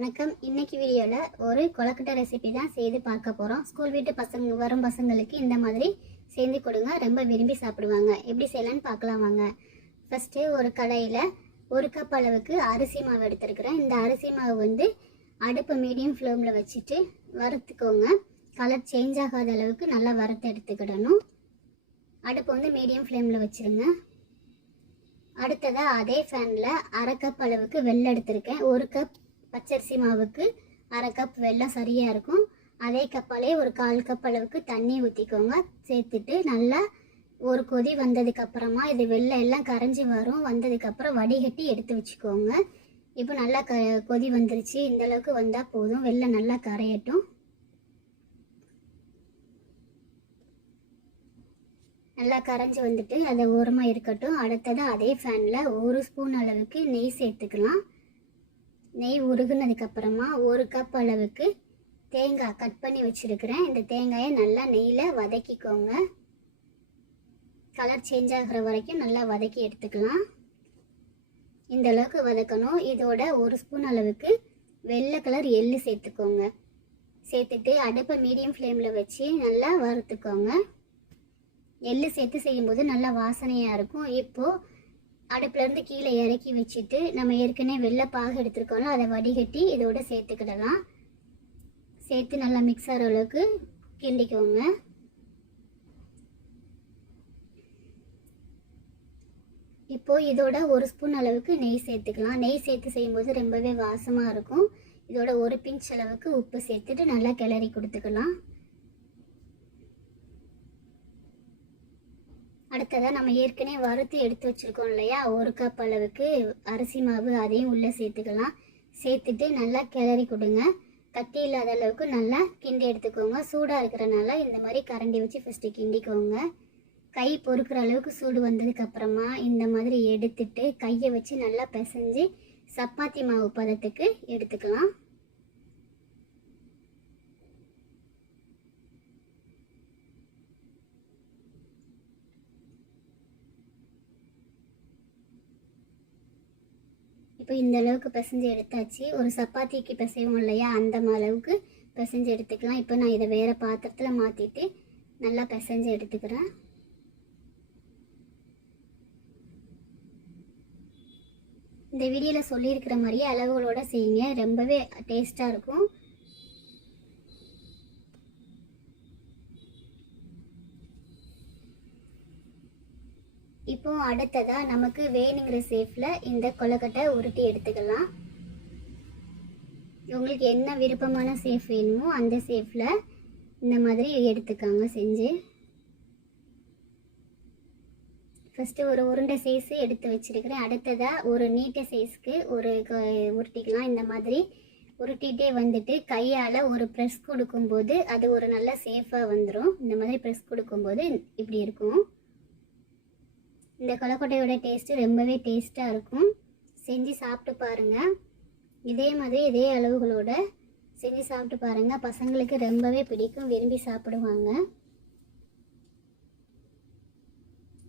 வணக்கம். இன்னைக்கு வீடியோவில் ஒரு கொலக்கட்டை ரெசிபி தான் செய்து பார்க்க போகிறோம். ஸ்கூல் வீட்டு வரும் பசங்களுக்கு இந்த மாதிரி செஞ்சு கொடுங்க, ரொம்ப விரும்பி சாப்பிடுவாங்க. எப்படி செய்யலான்னு பார்க்கலாம் வாங்க. ஃபஸ்ட்டு ஒரு கடாயில் 1 கப் அளவுக்கு அரிசி மாவு எடுத்துருக்கிறேன். இந்த அரிசி மாவு அடுப்பு மீடியம் ஃப்ளேமில் வச்சுட்டு வறுத்துக்கோங்க. கலர் சேஞ்ச் ஆகாத அளவுக்கு நல்லா வறுத்து எடுத்துக்கிடணும். அடுப்பு மீடியம் ஃப்ளேமில் வச்சுருங்க. அடுத்ததாக அதே ஃபேனில் 1/2 கப் அளவுக்கு வெல்லம் எடுத்திருக்கேன். 1 கப் பச்சரிசி மாவுக்கு 1/2 கப் வெல்லம் சரியாக இருக்கும். அதே கப்பாலே ஒரு 1/4 கப் அளவுக்கு தண்ணி ஊற்றிக்கோங்க. சேர்த்துட்டு நல்லா ஒரு கொதி வந்ததுக்கப்புறமா இது வெல்லம் எல்லாம் கரைஞ்சி வரும். வந்ததுக்கப்புறம் வடிகட்டி எடுத்து வச்சுக்கோங்க. இப்போ நல்லா கொதி வந்துருச்சு. இந்தளவுக்கு வந்தால் போதும். வெல்லம் நல்லா கரையட்டும். நல்லா கரைஞ்சி வந்துட்டு அதை ஓரமாக இருக்கட்டும். அடுத்ததாக அதே ஃபேனில் 1 ஸ்பூன் அளவுக்கு நெய் சேர்த்துக்கலாம். நெய் உருகுனதுக்கப்புறமா 1 கப் அளவுக்கு தேங்காய் கட் பண்ணி வச்சுருக்கிறேன். இந்த தேங்காயை நல்லா நெய்யில் வதக்கிக்கோங்க. கலர் சேஞ்ச் ஆகிற வரைக்கும் நல்லா வதக்கி எடுத்துக்கலாம். இந்த அளவுக்கு வதக்கணும். இதோட 1 ஸ்பூன் அளவுக்கு வெள்ளை கலர் எள்ளு சேர்த்துக்கோங்க. சேர்த்துட்டு அடுப்பை மீடியம் ஃப்ளேமில் வச்சு நல்லா வறுத்துக்கோங்க. எள்ளு சேர்த்து செய்யும்போது நல்லா வாசனையாக இருக்கும். இப்போது அடுப்புலேருந்து கீழே இறக்கி வச்சுட்டு நம்ம ஏற்கனவே வெள்ளை பாகு எடுத்துருக்கோம்ல, அதை வடிகட்டி இதோட சேர்த்துக்கிடலாம். சேர்த்து நல்லா மிக்ஸ் ஆகிற அளவுக்கு கிண்டிக்கோங்க. இப்போது இதோட 1 ஸ்பூன் அளவுக்கு நெய் சேர்த்துக்கலாம். நெய் சேர்த்து செய்யும்போது ரொம்பவே வாசமாக இருக்கும். இதோட 1 பிஞ்ச் அளவுக்கு உப்பு சேர்த்துட்டு நல்லா கிளறி கொடுத்துக்கலாம். அடுத்ததாக நம்ம ஏற்கனவே வறுத்து எடுத்து வச்சுருக்கோம் இல்லையா, 1 கப் அளவுக்கு அரிசி மாவு, அதையும் உள்ளே சேர்த்துக்கலாம். சேர்த்துட்டு நல்லா கிளறி கொடுங்க. கட்டி இல்லாத அளவுக்கு நல்லா கிண்டி எடுத்துக்கோங்க. சூடாக இருக்கிறனால இந்த மாதிரி கரண்டி வச்சு ஃபஸ்ட்டு கிண்டிக்கோங்க. கை பொறுக்கிற அளவுக்கு சூடு வந்ததுக்கப்புறமா இந்த மாதிரி எடுத்துட்டு கையை வச்சு நல்லா பிசைஞ்சு சப்பாத்தி மாவு பதத்துக்கு எடுத்துக்கலாம். இப்போ இந்த அளவுக்கு பிசைஞ்சு எடுத்தாச்சு. ஒரு சப்பாத்திக்கு பிசைவோம் இல்லையா, அந்த அளவுக்கு பிசைஞ்சு எடுத்துக்கலாம். இப்போ நான் இதை வேறு பாத்திரத்தில் மாற்றிட்டு நல்லா பிசைஞ்சு எடுத்துக்கிறேன். இந்த வீடியோவில் சொல்லியிருக்கிற மாதிரியே அளவுகளோடு செய்யுங்க, ரொம்பவே டேஸ்ட்டாக இருக்கும். இப்போ அடுத்ததாக நமக்கு வேணுங்கிற ஷேப்பில் இந்த கொழுக்கட்டை உருட்டி எடுத்துக்கலாம். உங்களுக்கு என்ன விருப்பமான ஷேப் வேணுமோ அந்த ஷேப்பில் இந்த மாதிரி எடுத்துக்காங்க செஞ்சு. ஃபஸ்ட்டு ஒரு உருண்டை சைஸு எடுத்து வச்சுருக்கிறேன். அடுத்ததாக ஒரு நீட்ட சைஸ்க்கு உருட்டிக்கலாம். இந்த மாதிரி உருட்டிகிட்டே வந்துட்டு கையால் ஒரு ப்ரெஸ் கொடுக்கும்போது அது ஒரு நல்ல சேஃபாக வந்துடும். இந்த மாதிரி ப்ரெஸ் கொடுக்கும்போது இப்படி இருக்கும். இந்த கொழுக்கட்டையோட டேஸ்ட்டு ரொம்பவே டேஸ்ட்டாக இருக்கும். செஞ்சு சாப்பிட்டு பாருங்கள். இதே மாதிரி இதே அளவுகளோட செஞ்சு சாப்பிட்டு பாருங்கள். பசங்களுக்கு ரொம்பவே பிடிக்கும், விரும்பி சாப்பிடுவாங்க.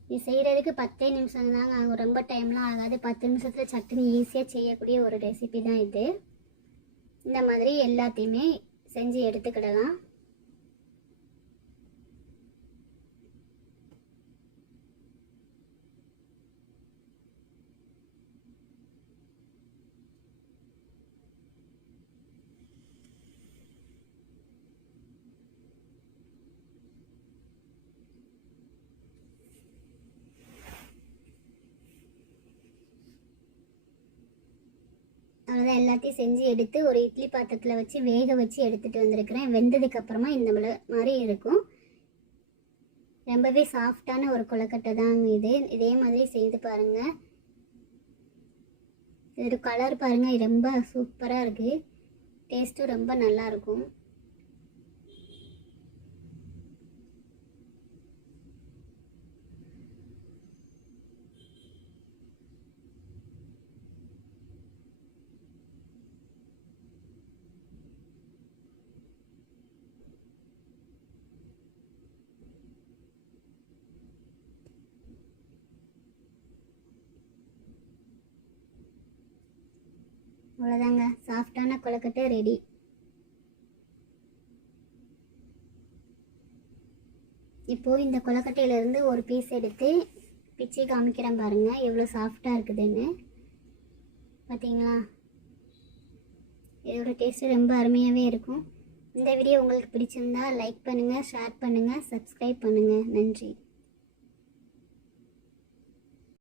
இது செய்கிறதுக்கு 10 நிமிஷம் தாங்க ஆகும், ரொம்ப டைம்லாம் ஆகாது. 10 நிமிஷத்தில் சட்டுன்னு ஈஸியாக செய்யக்கூடிய ஒரு ரெசிபி தான் இது. இந்த மாதிரி எல்லாத்தையுமே செஞ்சு எடுத்துக்கிடலாம். அவ்வளோதான், எல்லாத்தையும் செஞ்சு எடுத்து ஒரு இட்லி பாத்திரத்தில் வச்சு வேக வச்சு எடுத்துகிட்டு வந்திருக்கிறேன். வெந்ததுக்கப்புறமா இந்த மாதிரி இருக்கும். ரொம்பவே சாஃப்டான ஒரு கொழுக்கட்டை தாங்க இது. இதே மாதிரி செய்து பாருங்கள். இது கலர் பாருங்கள், ரொம்ப சூப்பராக இருக்குது. டேஸ்ட்டும் ரொம்ப நல்லாயிருக்கும். அவ்வளோதாங்க, சாஃப்டான கொழுக்கட்டை ரெடி. இப்போது இந்த கொழுக்கட்டையிலேருந்து ஒரு பீஸ் எடுத்து பிச்சு காமிக்கிறேன் பாருங்கள், எவ்வளோ சாஃப்டாக இருக்குதுன்னு. பார்த்தீங்களா? இதோட டேஸ்ட்டு ரொம்ப அருமையாகவே இருக்கும். இந்த வீடியோ உங்களுக்கு பிடிச்சிருந்தா லைக் பண்ணுங்கள், ஷேர் பண்ணுங்கள், சப்ஸ்கிரைப் பண்ணுங்கள். நன்றி.